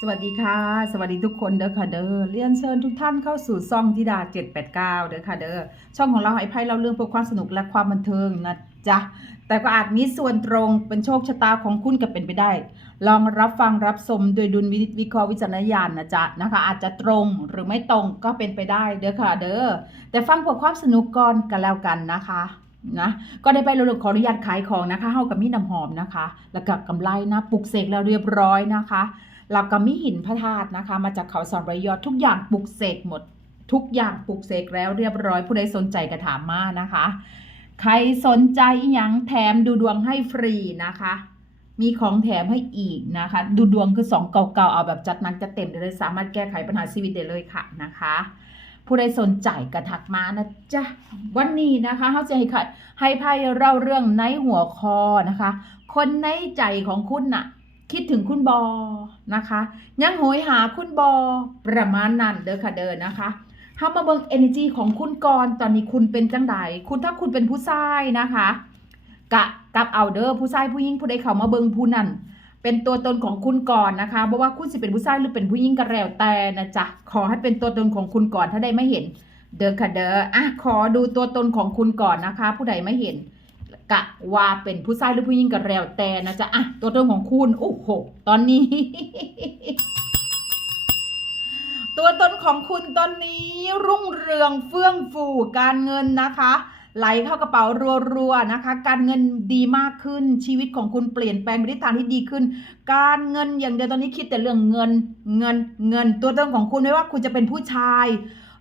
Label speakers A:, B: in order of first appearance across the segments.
A: สวัสดีค่ะ สวัสดีทุกคนเด้อค่ะเด้อเรียนเชิญทุกท่านเข้าสู่ซ่องธิดา 789 เด้อค่ะเด้อช่องของเราให้ไพ่เราเรื่องเพื่อความสนุกและความบันเทิงนะจ๊ะแต่ก็อาจมีส่วนตรงเป็นโชคชะตาของคุณก็เป็นไปได้ ลองรับฟังรับชมโดยดุลวิวิเคราะห์วิจารณญาณนะจ๊ะนะคะ อาจจะตรงหรือไม่ตรงก็เป็นไปได้เด้อค่ะเด้อแต่ฟังเพื่อความสนุกก่อนกันแล้วกันนะคะนะก็ได้ไปเราขออนุญาตขายของนะคะเฮากับมีน้ำหอมนะคะ แล้วก็กำไรนะปลุกเสกแล้วเรียบร้อยนะคะ เราก็มีหินพระธาตุนะคะ มาจากเขาสอนระยอดทุกอย่างปลุกเสกหมด ทุกอย่างปลุกเสกแล้วเรียบร้อยผู้ใดสนใจก็ถามมานะคะ ใครสนใจยังแถมดูดวงให้ฟรีนะคะ มีของแถมให้อีกนะคะ ดูดวงคือสองเก่าๆเอาแบบจัดหนักจัดเต็มได้เลยสามารถแก้ไขปัญหาชีวิตได้เลยค่ะนะคะผู้ใดสนใจกระทักมานะจ๊ะวันนี้นะคะเขาจะให้ค่ะให้ไพ่เล่าเรื่องในหัวคอนะคะ คนในใจของคุณน่ะ คิดถึงคุณบอนะคะ ยังโหยหาคุณบอประมาณนั้นเด้อค่ะเด้อนะคะเฮามาเบิ่ง energy ของคุณก่อนตอนนี้คุณเป็นจังใดคุณถ้าคุณเป็นผู้ชายนะคะกะกับเอาเด้อผู้ชายผู้หญิงผู้ใดเข้ามาเบิ่งผู้นั้นเป็นตัวตนของคุณก่อนนะคะเพราะว่าคุณสิเป็นผู้ชายหรือเป็นผู้หญิงก็แล้วแต่นะจ๊ะขอให้เป็นตัวตนของคุณก่อนถ้าได้ไม่เห็น เด้อค่ะเด้ออะขอดูตัวตนของคุณก่อนนะคะ ผู้ใดไม่เห็น กะว่าเป็นผู้ชายหรือผู้หญิงก็แล้วแต่นะจ๊ะอะตัวตนของคุณโอ้โหตอนนี้ ตัวตนของคุณตอนนี้รุ่งเรืองเฟื่องฟูการเงินนะคะไหลเข้ากระเป๋ารัวๆนะคะ การเงินดีมากขึ้นชีวิตของคุณเปลี่ยนแปลงไปในทางที่ดีขึ้น การเงินอย่างเดียวตอนนี้คิดแต่เรื่องเงินเงินเงิน ตัวตนของคุณไม่ว่าคุณจะเป็นผู้ชาย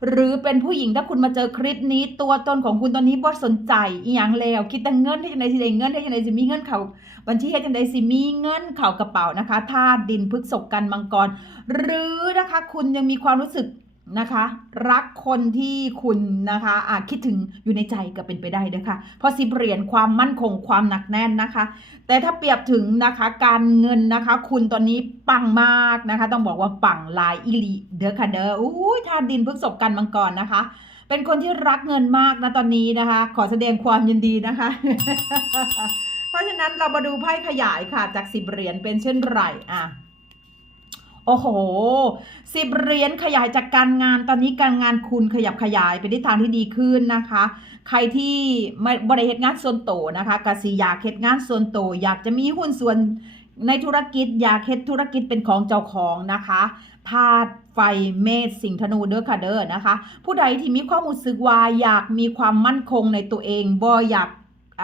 A: หรือเป็นผู้หญิงถ้าคุณมาเจอคลิปนี้ตัวตนของคุณตอนนี้บ่สนใจอีหยังแล้วคิดแต่เงินที่จะไหนสิได้เงินที่จะไหนสิมีเงินเขาบัญชีให้จะไหนสิมีเงินเข่ากระเป๋านะคะธาตุดินพฤกษกกันมังกร หรือนะคะคุณยังมีความรู้สึก นะคะ รักคนที่คุณนะคะอาจคิดถึงอยู่ในใจก็เป็นไปได้เด้อค่ะเพราะสิบเหรียญความมั่นคงความหนักแน่นนะคะ แต่ถ้าเปรียบถึงนะคะการเงินนะคะ คุณตอนนี้ปังมากนะคะ ต้องบอกว่าปังลายอิลีเด้อค่ะเด้ออู้ยธาตุดินพฤกษกกันมังกรนะคะ เป็นคนที่รักเงินมากนะตอนนี้นะคะ ขอแสดงความยินดีนะคะ เพราะฉะนั้นเรามาดูไพ่ขยายค่ะจากสิบเหรียญเป็นเช่นไรอะ โอ้โหสิบเหรียญขยายจากการงานตอนนี้การงานคุณขยับขยายไปในทางที่ดีขึ้นนะคะ ใครที่ไม่บริเหตุงานส่วนโตนะคะกสิอยากเหตุงานส่วนโตอยากจะมีหุ้นส่วนในธุรกิจอยากเฮ็ดธุรกิจเป็นของเจ้าของนะคะธาตุไฟเมษสิงธนูเด้อค่ะเด้อนะคะ ผู้ใดที่มีความรู้สึกว่าอยากมีความมั่นคงในตัวเองบ่อยาก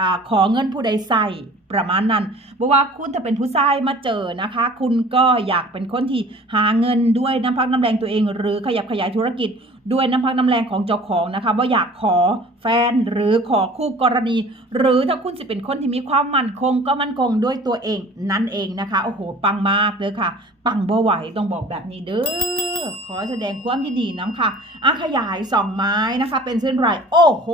A: อขอเงินผู้ใดใส่ประมาณนั้นเพราะว่าคุณถ้าเป็นผู้ชายมาเจอนะคะ คุณก็อยากเป็นคนที่หาเงินด้วยน้ำพักน้ำแรงตัวเอง หรือขยับขยายธุรกิจด้วยน้ำพักน้ำแรงของเจ้าของนะคะว่าอยากขอแฟนหรือขอคู่กรณี หรือถ้าคุณจะเป็นคนที่มีความมั่นคงก็มั่นคงด้วยตัวเองนั่นเองนะคะโอ้โหปังมากเลยค่ะ ปังบ่ไหวต้องบอกแบบนี้เด้อขอแสดงความยินดีน้ำค่ะอะขยายสองไม้นะคะ เป็นเส้นไรโอ้โห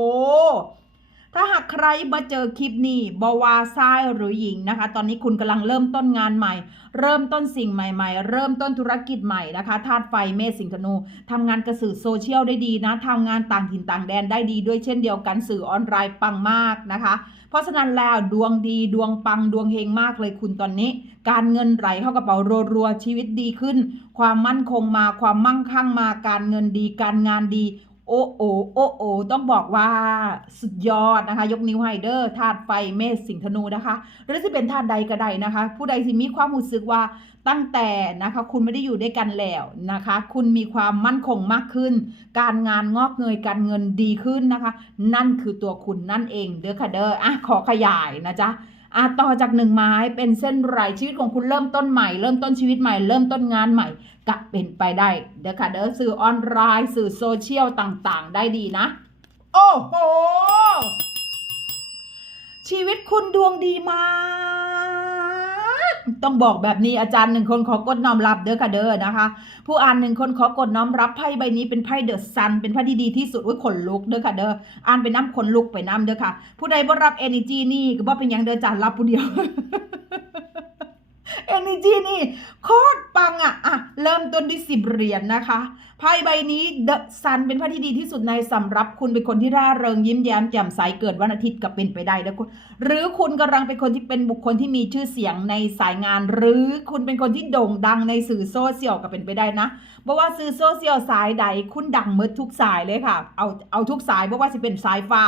A: ถ้าหากใครมาเจอคลิปนี้บวาซ้ายหรือหญิงนะคะ ตอนนี้คุณกำลังเริ่มต้นงานใหม่ เริ่มต้นสิ่งใหม่ ๆ เริ่มต้นธุรกิจใหม่นะคะธาตุไฟเมษสิงธนูทำงานกระสือโซเชียลได้ดีนะทำงานต่างถิ่นต่างแดนได้ดีด้วยเช่นเดียวกันสื่อออนไลน์ปังมากนะคะ เพราะฉะนั้นแล้วดวงดีดวงปังดวงเฮงมากเลยคุณตอนนี้ การเงินไหลเข้ากระเป๋ารัวๆชีวิตดีขึ้น ความมั่นคงมาความมั่งคั่งมาการเงินดีการงานดี โอ้โอโอ้โอต้องบอกว่าสุดยอดนะคะ ยกนิ้วให้เดอร์ธาตุไฟเมษสิงธนูนะคะหรือจะเป็นธาตุใดก็ได้นะคะ ผู้ใดที่มีความรู้สึกว่าตั้งแต่นะคะ คุณไม่ได้อยู่ด้วยกันแล้วนะคะ คุณมีความมั่นคงมากขึ้น การงานงอกเงยการเงินดีขึ้นนะคะ นั่นคือตัวคุณนั่นเองเด้อค่ะเด้ออะขอขยายนะจ๊ะ อะต่อจากหนึ่งไม้เป็นเส้นไรชีวิตของคุณเริ่มต้นใหม่ เริ่มต้นชีวิตใหม่ เริ่มต้นงานใหม่กะเป็นไปได้ เดี๋ยวค่ะเด้อสื่อออนไลน์สื่อโซเชียลต่างๆ ได้ดีนะ โอ้โห ชีวิตคุณดวงดีมาก ต้องบอกแบบนี้อาจารย์หนึ่งคนขอกดน้อมรับเด้อค่ะเด้อนะคะ ผู้อ่านหนึ่งคนขอกดน้อมรับไพ่ใบนี้เป็นไพ่เดอะซันเป็นไพ่ที่ดีที่สุดอุ้ยขนลุกเด้อค่ะเด้ออ่านไปน้ำขนลุกไปน้ำเด้อค่ะ ผู้ใดบ่รับเอเนจีนี่ก็บ่เป็นยังเด้อจานรับผู้เดียว เอเนจีนี่โคตรปังอะอะ เริ่มต้นด้วยสิบเหรียญนะคะไพ่ใบนี้เดอะซันเป็นไพ่ที่ดีที่สุดในสำหรับคุณเป็นคนที่ร่าเริงยิ้มแย้มแจ่มใสเกิดวันอาทิตย์ก็เป็นไปได้แล้วคุณหรือคุณกำลังเป็นคนที่เป็นบุคคลที่มีชื่อเสียงในสายงาน หรือคุณเป็นคนที่โด่งดังในสื่อโซเชียลก็เป็นไปได้นะ เพราะว่าสื่อโซเชียลสายใดคุณดังเมดทุกสายเลยค่ะ เอาเอาทุกสายเพราะว่าจะเป็นสายฟ้า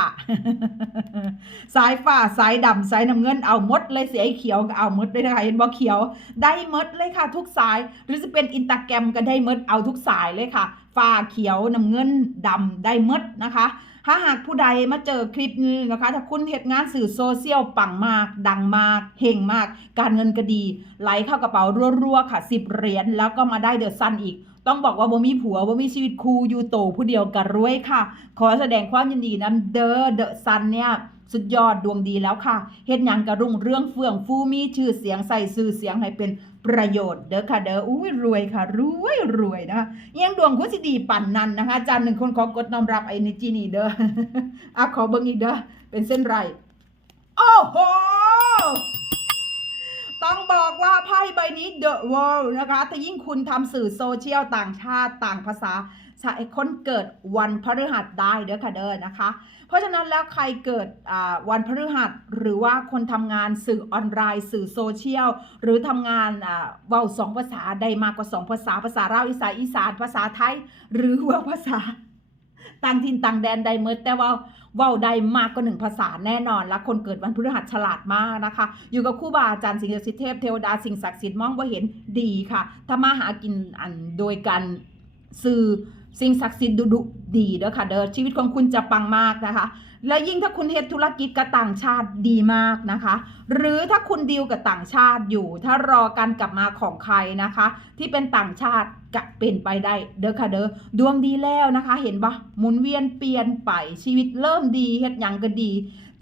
A: สายฟ้าสายดำสายน้ำเงินเอามดเลยเสียไอ้เขียวก็เอามดเลยนะคะเห็นบ่เขียว ได้มดเลยค่ะ ทุกสาย หรือจะเป็นอินตาแกรมก็ได้มดเอาทุกสายเลยค่ะ ฟ้าเขียวน้ำเงินดำได้มดนะคะถ้าหากผู้ใดมาเจอคลิปนี้นะคะ ถ้าคุณเหตุงานสื่อโซเชียลปังมาก ดังมากเฮงมาก การเงินก็ดี ไหลเข้ากระเป๋ารัวๆค่ะสิบเหรียญแล้วก็มาได้เดอะซันอีก ต้องบอกว่าบ่มีผัวบ่มีชีวิตคู่อยู่โตผู้เดียวกันรวยค่ะ ขอแสดงความยินดีนะเดอเดอะซันเนี่ยสุดยอดดวงดีแล้วค่ะเฮ็ดหยังกระรุ่งเรื่องเฟื่องฟูมีชื่อเสียงใส่สื่อเสียงให้เป็นประโยชน์เด้อค่ะเด้ออุ้ยรวยค่ะ รวยรวยนะคะเอียงดวงคุณสิดีปั่นนันนะคะอาจารย์หนึ่งคนขอกดน้อมรับไอ้นิจีนี่เด้ออะขอเบิ่งอีกเด้อเป็นเส้นไรโอ้โห ต้องบอกว่าไพ่ใบนี้ The World นะคะแต่ยิ่งคุณทำสื่อโซเชียลต่างชาติต่างภาษาชาคนเกิดวันพฤหัสได้เด้อค่ะเด้อนะคะ เพราะฉะนั้นแล้วใครเกิดวันพฤหัสหรือว่าคนทำงานสื่อออนไลน์ สื่อโซเชียล หรือทำงานอ่าเว้าสองภาษาใดมากกว่าสองภาษาภาษาเราวอีสานอีสานภาษาไทย หรือว่าภาษา ต่างถิ่นต่างแดนใดเมื่อแต่ว่าเว้าใดมากกว่าหนึ่งภาษาแน่นอน และคนเกิดวันพฤหัสฉลาดมากนะคะ อยู่กับคู่บาอาจารย์สิ่งศักดิ์สิทธิ์เทพเทวดาสิ่งศักดิ์สิทธิ์มองว่าเห็นดีค่ะถ้ามาหากินอันโดยการสื่อสิ่งศักดิ์สิทธิ์ดุดุดีเด้อค่ะเด้อชีวิตของคุณจะปังมากนะคะ และยิ่งถ้าคุณเฮ็ดธุรกิจกับต่างชาติดีมากนะคะ หรือถ้าคุณดีลกับต่างชาติอยู่ ถ้ารอการกลับมาของใครนะคะ ที่เป็นต่างชาติก็เป็นไปได้เด้อค่ะเด้อดวงดีแล้วนะคะ เห็นปะหมุนเวียนเปลี่ยนไปชีวิตเริ่มดีเฮ็ดหยังก็ดี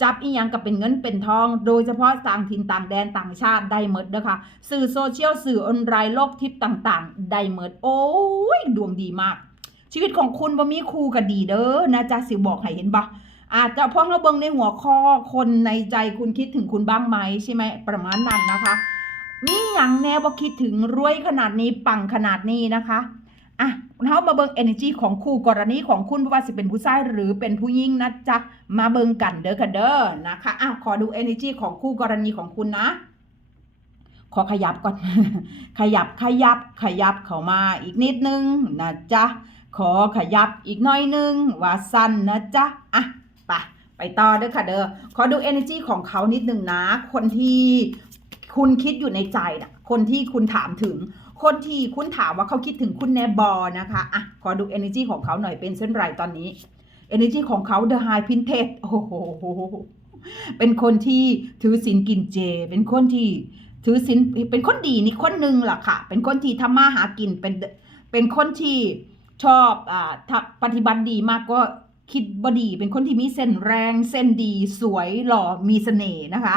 A: จับอีหยังก็เป็นเงินเป็นทอง โดยเฉพาะต่างถิ่นต่างแดนต่างชาติได้หมดเด้อค่ะสื่อโซเชียลสื่อออนไลน์โลกทิพย์ต่าง ๆ ได้หมดโอ้ยดวงดีมาก ชีวิตของคุณบ่มีครูก็ดีเด้อนะจ๊ะสิบอกให้เห็นปะ อาจจะเพราะเราเบิ่งในหัวข้อคนในใจคุณคิดถึงคุณบ้างไหมใช่ไหมประมาณนั้นนะคะ มีอย่างแนวว่าคิดถึงรวยขนาดนี้ปังขนาดนี้นะคะอะเรามาเบิ่ง energy ของคู่กรณีของคุณไม่ว่าสิเป็นผู้ชายหรือเป็นผู้หญิงนะจ๊ะมาเบิ่งกันเด้อค่ะเด้อนะคะอะขอดู energy ของคู่กรณีของคุณนะ ขอขยับก่อน ขยับขยับขยับเข้ามาอีกนิดนึงนะจ๊ะขอขยับอีกหน่อยนึงว่าสั้นนะจ๊ะอะ ไปไปต่อเด้อค่ะเด้อขอดู energy ของเขานิดนึงนะ คนที่คุณคิดอยู่ในใจนะคนที่คุณถามถึง คนที่คุณถามว่าเขาคิดถึงคุณแนบอนะคะอะขอดู energy ของเขาหน่อยเป็นเส้นไรตอนนี้ energy ของเขา the high pinted โอ้โหเป็นคนที่ถือศีลกินเจ เป็นคนที่ถือศีลเป็นคนดีนี่คนหนึ่งล่ะค่ะ เป็นคนที่ทำมาหากินเป็นเป็นคนที่ชอบอ่าปฏิบัติดีมากก็ คิดบดี เป็นคนที่มีเส้นแรงเส้นดี สวยหล่อมีเสน่ห์นะคะ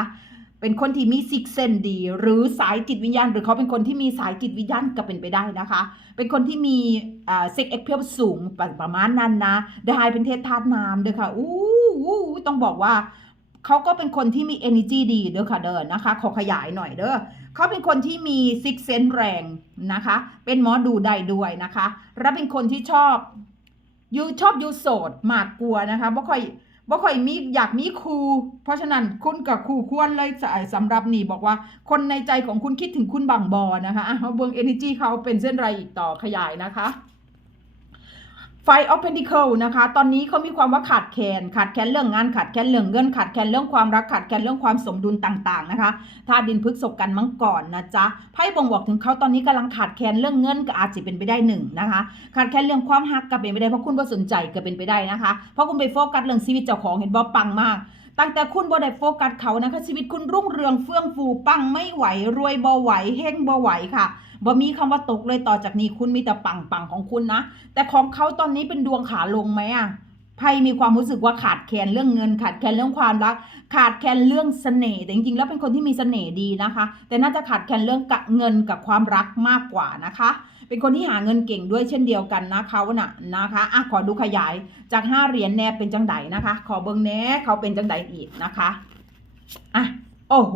A: เป็นคนที่มีซิกเซนดี หรือสายจิตวิญญาณ หรือเขาเป็นคนที่มีสายจิตวิญญาณก็เป็นไปได้นะคะ เป็นคนที่มีเซ็กเอ็กเพลสูงประประมาณนั้นนะได้เป็นเทศธาตุน้ำเด้อค่ะอู้อู้ต้องบอกว่าเขาก็เป็นคนที่มี energy ดีเด้อค่ะเด้อนะคะ ขอขยายหน่อยเด้อเขาเป็นคนที่มีซิกเซนแรงนะคะ เป็นหมอดูได้ด้วยนะคะ และเป็นคนที่ชอบ ยูชอบยูโสดหมากกลัวนะคะบ่ค่อยบ่ค่อยมีอยากมีครู เพราะฉะนั้นคุณกับครูควรเลยจะสำหรับนี่บอกว่า คนในใจของคุณคิดถึงคุณบังบอนะคะอะมาเบิ่ง energy เขาเป็นเส้นไรอีกต่อขยายนะคะ ไฟออฟเพนดิเคิลนะคะ ตอนนี้เขามีความว่าขาดแคลนขาดแคลนเรื่องงานขาดแคลนเรื่องเงินขาดแคลนเรื่องความรักขาดแคลนเรื่องความสมดุลต่างๆนะคะธาตุดินพฤกษกกันมังก่อนนะจ๊ะไพ่บ่งบอกถึงเขาตอนนี้กำลังขาดแคลนเรื่องเงินก็อาจจะเป็นไปได้หนึ่งนะคะ ขาดแคลนเรื่องความฮักก็เป็นไปได้เพราะคุณบ่สนใจก็เป็นไปได้นะคะ เพราะคุณไปโฟกัสเรื่องชีวิตเจ้าของเห็นบ่ปังมาก ตั้งแต่คุณบ่ได้โฟกัสเขานะคะ ชีวิตคุณรุ่งเรืองเฟื่องฟูปังไม่ไหว รวยบ่ไหวเฮงบ่ไหวค่ะบ่มีคำว่าตกเลยต่อจากนี้คุณมีแต่ปังปังของคุณนะ แต่ของเขาตอนนี้เป็นดวงขาลงไหมอะไพ่มีความรู้สึกว่าขาดแคลนเรื่องเงิน ขาดแคลนเรื่องความรัก ขาดแคลนเรื่องเสน่ห์แต่จริงๆแล้วเป็นคนที่มีเสน่ห์ดีนะคะ แต่น่าจะขาดแคลนเรื่องกะเงินกับความรักมากกว่านะคะ เป็นคนที่หาเงินเก่งด้วยเช่นเดียวกันนะเขาน่ะนะคะอะขอดูขยายจากห้าเหรียญแนบเป็นจังไดนะคะ ขอเบิ้งแน่เขาเป็นจังไดอีกนะคะอะโอ้โห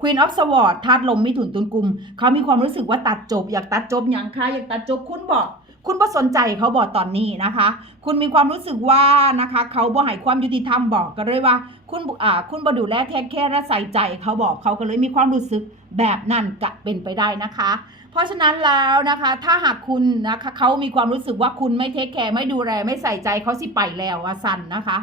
A: Queen of Swords ธาตุลมมิถุนตุลกุม เขามีความรู้สึกว่าตัดจบ อยากตัดจบอย่างค่ะอยากตัดจบคุณบอก คุณบ่สนใจเขาบอกตอนนี้นะคะ คุณมีความรู้สึกว่านะคะ เขาบ่ให้ความยุติธรรมบอกก็เลยว่า คุณบ่อ่าคุณบ่ดูแลเทคแค่และใส่ใจเขาบอกเขาก็เลยมีความรู้สึก แบบนั้นจะเป็นไปได้นะคะ เพราะฉะนั้นแล้วนะคะ ถ้าหากคุณนะคะเขามีความรู้สึกว่าคุณไม่เทคแคร์ไม่ดูแลไม่ใส่ใจเขาสิไปแล้วว่าสันนะคะ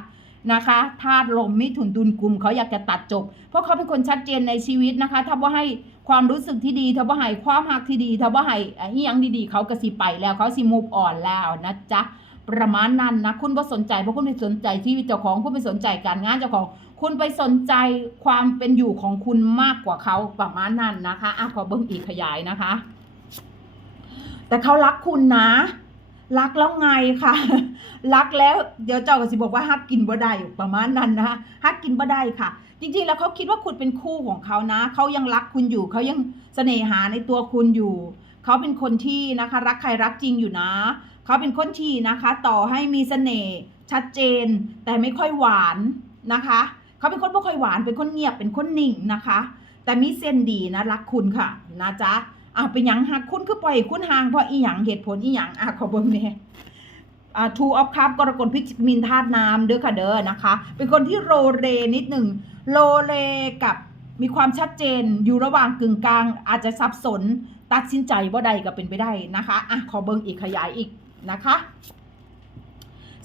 A: นะคะธาตุลมมิถุนดุลกลุ่มเขาอยากจะตัดจบ เพราะเขาเป็นคนชัดเจนในชีวิตนะคะ ถ้าว่าให้ความรู้สึกที่ดีถ้าว่าให้ความหักที่ดีถ้าว่าให้อีหยังดีๆ เขาก็สิไปแล้วเขาสิมูฟอ่อนแล้วนะจ๊ะประมาณนั้นนะคุณบ่สนใจเพราะคุณไม่สนใจชีวิตเจ้าของคุณไม่สนใจการงานเจ้าของ คุณไปสนใจความเป็นอยู่ของคุณมากกว่าเขาประมาณนั้นนะคะอะขอเบิ้งอีกขยายนะคะ แต่เขารักคุณนะรักแล้วไงค่ะ รักแล้วเดี๋ยวเจ้าก็สิบอกว่าฮักกินบ่ได้ประมาณนั้นนะคะฮักกินบ่ได้ค่ะ จริงๆแล้วเขาคิดว่าคุณเป็นคู่ของเขานะเขายังรักคุณอยู่เขายังเสน่หาในตัวคุณอยู่ เขาเป็นคนที่นะคะ รักใครรักจริงอยู่นะ เขาเป็นคนที่นะคะ ต่อให้มีเสน่ห์ชัดเจน แต่ไม่ค่อยหวานนะคะ เขาเป็นคนไม่ค่อยหวานเป็นคนเงียบเป็นคนนิ่งนะคะ แต่มีเส้นดีนะรักคุณค่ะนะจ๊ะอะเป็นหยังหักคุณคือปล่อยคุณห่างเพราะอีหยังเหตุผลอีหยังอะขอเบิ่งแหน่อ่าทูออฟคัพกรกฎพิจิกมินธาตุน้ำเด้อค่ะเด้อนะคะ เป็นคนที่โรเรนิดหนึ่งโลเลกับมีความชัดเจนอยู่ระหว่างกึ่งกลาง อาจจะสับสน ตัดสินใจว่าใดก็เป็นไปได้นะคะอะขอเบิ่งอีกขยายอีกนะคะ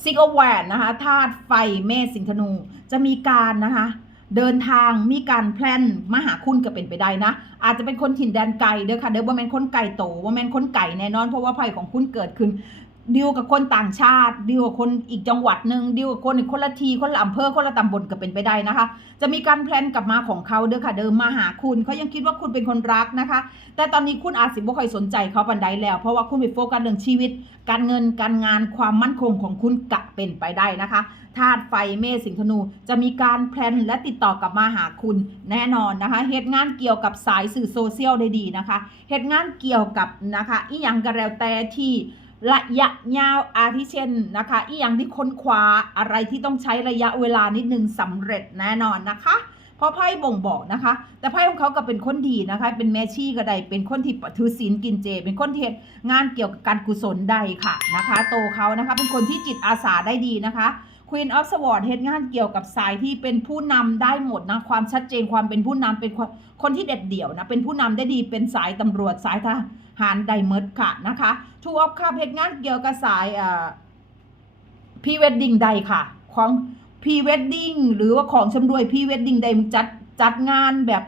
A: ซิกโอแวนนะคะธาตุไฟเมษสิงธนู จะมีการนะคะเดินทางมีการแพลนมาหาคุณก็เป็นไปได้นะ อาจจะเป็นคนถิ่นแดนไกลเด้อค่ะเด้อว่าแมนคนไก่โตว่าแมนคนไก่แน่นอนเพราะว่าภัยของคุณเกิดขึ้น ดีลกับคนต่างชาติดีลกับคนอีกจังหวัดหนึ่งดีลกับคนอีกคนละทีคนละอำเภอคนละตำบลก็เป็นไปได้นะคะ จะมีการแพลนกลับมาของเขาเด้อค่ะ เดิมมาหาคุณเขายังคิดว่าคุณเป็นคนรักนะคะ แต่ตอนนี้คุณอาจสิบ่ค่อยสนใจเขาปันใดแล้ว เพราะว่าคุณไปโฟกัสเรื่องชีวิต การเงินการงานความมั่นคงของคุณกะเป็นไปได้นะคะธาตุไฟเมษสิงธนู จะมีการแพลนและติดต่อกลับมาหาคุณแน่นอนนะคะเหตุงานเกี่ยวกับสายสื่อโซเชียลได้ดีนะคะเหตุงานเกี่ยวกับนะคะอีหยังกระแล้วแต่ที่ ระยะยาวอาทิเช่นนะคะ อีอย่างที่ค้นคว้าอะไรที่ต้องใช้ระยะเวลานิดนึงสำเร็จแน่นอนนะคะ เพราะไพ่บ่งบอกนะคะ แต่ไพ่ของเขาก็เป็นคนดีนะคะ เป็นแมชี่ก็ได้ เป็นคนที่ถือศีลกินเจ เป็นคนที่งานเกี่ยวกับการกุศลได้ค่ะนะคะ โตเขานะคะ เป็นคนที่จิตอาสาได้ดีนะคะ Queen of Swords เฮ็ดงานเกี่ยวกับสายที่เป็นผู้นำได้หมดนะความชัดเจนความเป็นผู้นำเป็นคนที่เด็ดเดี่ยวนะเป็นผู้นำได้ดีเป็นสายตำรวจสายทหารไดเมิร์ดค่ะนะคะ Two of Cups เฮ็ดงานเกี่ยวกับสายพีเวดดิ้งใดค่ะ ของพีเวดดิ้งหรือว่าของชำรวยพีเวดดิ้งใดจัดจัดงานแบบ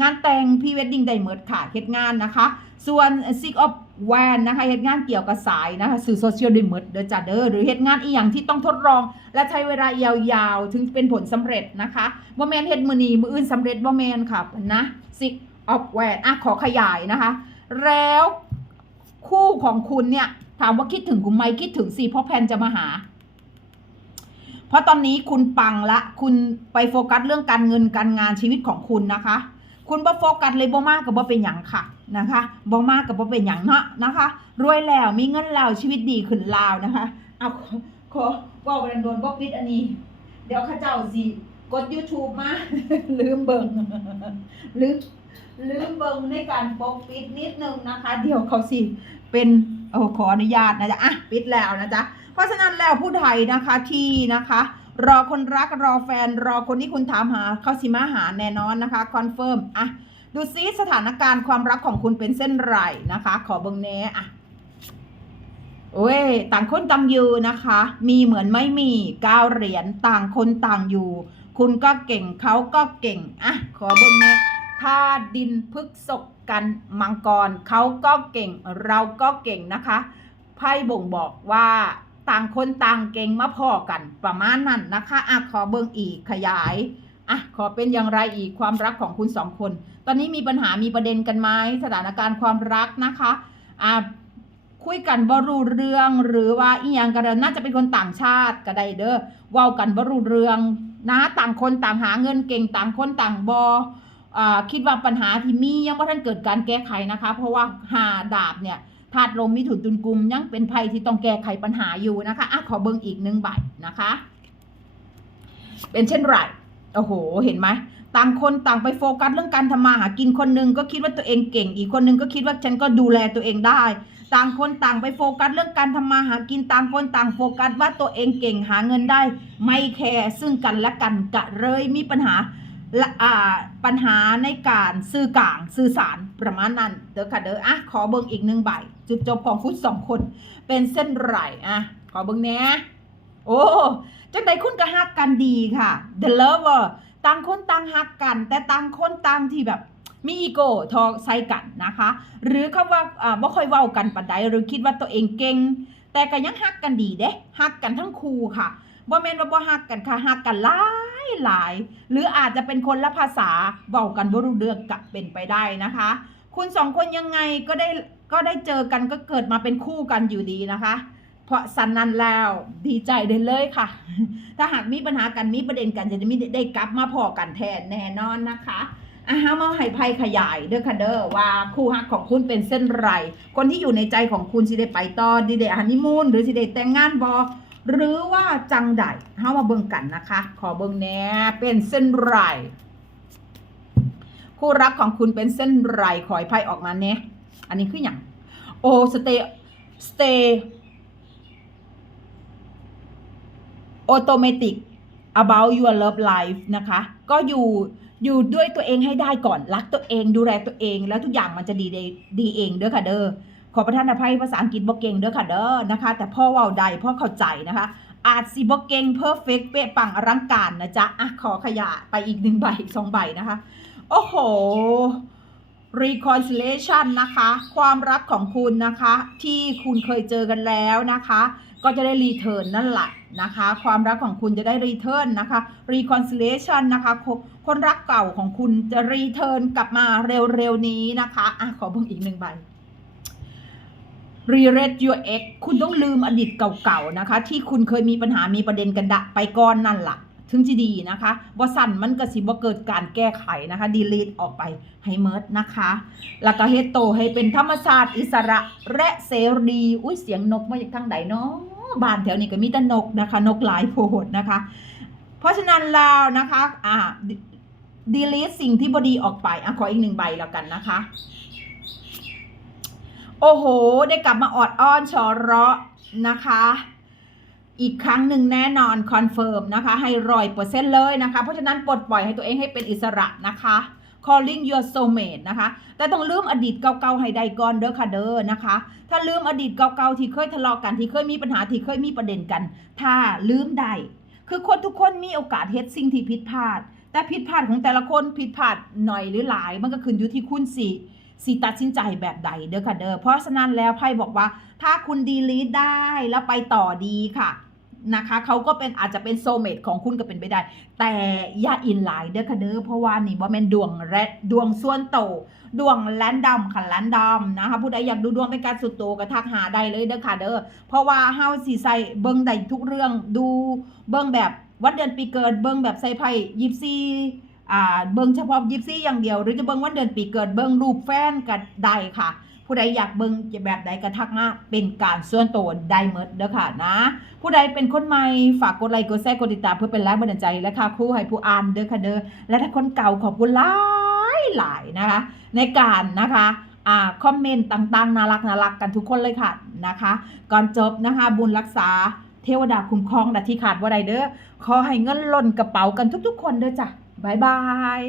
A: งานแต่งพีเวดดิ้งใดเมิดค่ะเฮ็ดงานนะคะ ส่วน Six of w a n นนะคะเฮ็ดงานเกี่ยวกับสายนะคะสื่อโซเชียลด้เมิดเด้อจ้าเด้อหรือเฮ็ดงานอีหยังที่ต้องทดลอง และใช้เวลายาวๆ ถึงเป็นผลสำเร็จนะคะบ่แมนเฮดมือนีมืออื่นสำเร็จบ่แมนค่ะนะ Six of w a n อะขอขยายนะคะ แล้วคู่ของคุณเนี่ย ถามว่าคิดถึงคุณไหมคิดถึงสิเพราะแพนจะมาหา เพราะตอนนี้คุณปังละ คุณไปโฟกัสเรื่องการเงินการงานชีวิตของคุณนะคะ คุณบ่โฟกัสเลยบ่มากกับบ่เป็นหยังค่ะนะคะบ่มากกับบ่เป็นหยังเนาะนะคะรวยแล้วมีเงินแล้วชีวิตดีขึ้นลาวนะคะเอาขอว่าวันโดนบ่ปิดอันนี้ เดี๋ยวข้าเจ้าสิกด YouTube มา ลืมเบิ่งลืมลืมเบิ่งในการปกปิดนิดนึงนะคะ เดี๋ยวเขาสิเป็นโอ้ขออนุญาตนะจ๊ะอะปิดแล้วนะจ๊ะเพราะฉะนั้นแล้วผู้ไทยนะคะที่นะคะ รอคนรักรอแฟน รอคนที่คุณถามหาเขาสิมาหาแน่นอนนะคะคอนเฟิร์มอะดูซิสถานการณ์ความรักของคุณเป็นเส้นไรนะคะ ขอเบิ่งแน่อะโอ้ยต่างคนต่างอยู่นะคะ มีเหมือนไม่มีก้าวเหรียญต่างคนต่างอยู่ คุณก็เก่งเขาก็เก่งอะขอเบิ่งแน่ถ้าดินพึกศกกันมังกรเขาก็เก่งเราก็เก่งนะคะไพ่บ่งบอกว่า ต่างคนต่างเก่งมาพอกันประมาณนั้นนะคะอะขอเบิ่งอีกขยายอะขอเป็นอย่างไรอีกความรักของคุณสองคน ตอนนี้มีปัญหามีประเด็นกันไหมสถานการณ์ความรักนะคะอะคุยกันบรูเรื่องหรือว่าอีหยังกันน่าจะเป็นคนต่างชาติก็ได้เด้อเว้ากันบรูเรื่องนะต่างคนต่างหาเงินเก่งต่างคนต่างบออ่าคิดว่าปัญหาที่มียังไม่ทันเกิดการแก้ไขนะคะ เพราะว่าหาดาบเนี่ย ธาตุลมมิถุนตุลกุมยังเป็นภัยที่ต้องแก้ไขปัญหาอยู่นะคะอะขอเบิ่งอีกหนึ่งใบนะคะ เป็นเช่นไรโอ้โห เห็นไหมต่างคนต่างไปโฟกัสเรื่องการทำมาหากินคนหนึงก็คิดว่าตัวเองเก่ง อีกคนหนึงก็คิดว่าฉันก็ดูแลตัวเองได้ ต่างคนต่างไปโฟกัสเรื่องการทำมาหากินต่างคนต่างโฟกัสว่าตัวเองเก่งหาเงินได้ ไม่แคร์ซึ่งกันและกันกะเลยมีปัญหา ปัญหาในการสื่อกลางสื่อสารประมาณนั้น เด้อค่ะเด้ออะขอเบิ่งอีกหนึ่งใบ จุดจบของฟุตสองคน เป็นเส้นไรอะขอเบิ่งแน่โอ้จังใดคุณก็ฮักกันดีค่ะ The lover ต่างคนต่างฮักกัน แต่ต่างคนต่างที่แบบมีอีโก้ทอใส่กันนะคะ หรือคำว่าอ่าบ่ค่อยเว้ากันปานใดหรือคิดว่าตัวเองเก่งแต่ก็ยังฮักกันดีเด้ฮักกันทั้งคู่ค่ะ บ่แม่นว่าบ่ฮักกันค่ะฮักกันหลายหลาย หรืออาจจะเป็นคนละภาษาเว้ากันบ่รู้เรื่องก็เป็นไปได้นะคะ คุณสองคนยังไงก็ได้ก็ได้เจอกันก็เกิดมาเป็นคู่กันอยู่ดีนะคะ เพราะสันนันแล้วดีใจได้เลยค่ะ ถ้าหากมีปัญหากันมีประเด็นกันจะม่ได้กลับมาพอกันแทนแน่นอนนะคะอะฮะมาให้ไพ่ขยายเด้อค่ะเด้อว่าคู่ฮักของคุณเป็นเส้นไร คนที่อยู่ในใจของคุณสิได้ไปต่อสิได้ฮันนีมูนหรือสิได้แต่งงานบอ หรือว่าจังใดเฮามาเบิ่งกันนะคะ ขอเบิ่งแน่เป็นเส้นไรคู่รักของคุณเป็นเส้นไรขอให้ไพ่ออกมาเนี่ยอันนี้คืออย่างโอสเตสเต automatic about your love life นะคะ ก็อยู่อยู่ด้วยตัวเองให้ได้ก่อน รักตัวเองดูแลตัวเองแล้วทุกอย่างมันจะดีเดดีเองเด้อค่ะเด้อ ขอประทานอภัยภาษาอังกฤษบ่เก่งเด้อค่ะเด้อนะคะ แต่พ่อเว้าใดพ่อเข้าใจนะคะ อาจสิบ่เก่งเพอร์เฟกเป๊ะปังอลังการนะจ๊ะอะขอขยะไปอีกหนึ่งใบอีกสองใบนะคะ โอ้โห reconciliation นะคะ ความรักของคุณนะคะ ที่คุณเคยเจอกันแล้วนะคะ ก็จะได้รีเทิร์นนั่นแหละนะคะ ความรักของคุณจะได้รีเทิร์นนะคะ reconciliation นะคะคนรักเก่าของคุณจะรีเทิร์นกลับมาเร็วๆนี้นะคะอะขอเพิ่งอีกหนึ่งใบ r e r e d your ex คุณต้องลืมอดีตเก่าๆนะคะ ที่คุณเคยมีปัญหามีประเด็นกันดะไปก่อนนั่นละ่ะ ถึงจะดีนะคะบ่สั่นมันก็สิบ่เกิดการแก้ไขนะคะ delete ออกไปให้เมิร์ดนะคะ แล้วก็เฮดโตให้เป็นธรรมชาติอิสระและเสรีอุ้ยเสียงนกมาจากทางไหนเนาะบ้านแถวนี้ก็มีแต่นกนะคะ นกหลายโพดนะคะ เพราะฉะนั้นแล้วนะคะอ่า delete สิ่งที่บดีออกไปอะขออีกหนึ่งใบแล้วกันนะคะ โอ้โห ได้กลับมาออดอ้อนชอเราะนะคะ อีกครั้งหนึ่งแน่นอนคอนเฟิร์มนะคะให้ร้อยเปอร์เซ็นต์เลยนะคะ เพราะฉะนั้นปลดปล่อยให้ตัวเองให้เป็นอิสระนะคะ calling your soulmate นะคะ แต่ต้องลืมอดีตเก่าๆให้ได้ก่อนเด้อค่ะเด้อนะคะ ถ้าลืมอดีตเก่าๆที่เคยทะเลาะกันที่เคยมีปัญหาที่เคยมีประเด็นกัน ถ้าลืมได้คือคนทุกคนมีโอกาสเฮ็ดสิ่งที่ผิดพลาด แต่ผิดพลาดของแต่ละคนผิดพลาดหน่อยหรือหลาย มันก็ขึ้นอยู่ที่คุณสิ สิตัดสินใจแบบใดเด้อค่ะเด้อเพราะฉะนั้นแล้วไพ่บอกว่า ถ้าคุณดีลีทได้แล้วไปต่อดีค่ะนะคะเขาก็เป็นอาจจะเป็นโซเมตของคุณก็เป็นไปได้ แต่อย่าอินไลน์เด้อค่ะเด้อเพราะว่านี่ว่าแม่นดวงแรดดวงส่วนโต ดวงแลนดอมค่ะแลนดอมนะคะผู้ใดอยากดูดวงเป็นการสุดโตวก็ทักหาได้เลยเด้อค่ะเด้อเพราะว่าเฮาสิใส่เบิ่งได้ทุกเรื่องดูเบิ่งแบบวันเดือนปีเกิดเบิ่งแบบใส่ไพ่ยิปซี อ่าเบิ่งเฉพาะยิปซีอย่างเดียว หรือจะเบิ่งวันเดือนปีเกิดเบิ่งรูปแฟนก็ได้ค่ะ ผู้ใดอยากเบิ่งแบบใดก็ทักมาเป็นการส่วนตัวได้เมดเด้อค่ะนะ ผู้ใดเป็นคนใหม่ฝากกดไลค์กดแชร์กดติดตามเพื่อเป็นแรงบันดาลใจและค่ะครูให้ผู้อ่านเด้อค่ะเด้อและถ้าคนเก่าขอบคุณหลายหลายนะคะ ในการนะคะอ่าคอมเมนต์ต่างๆน่ารักน่ารักกันทุกคนเลยค่ะนะคะ ก่อนจบนะคะบุญรักษาเทวดาคุ้มครองนะที่ขาดว่าใดเด้อขอให้เงินหล่นกระเป๋ากันทุก ๆ คนเด้อจ้ะ บ๊ายบาย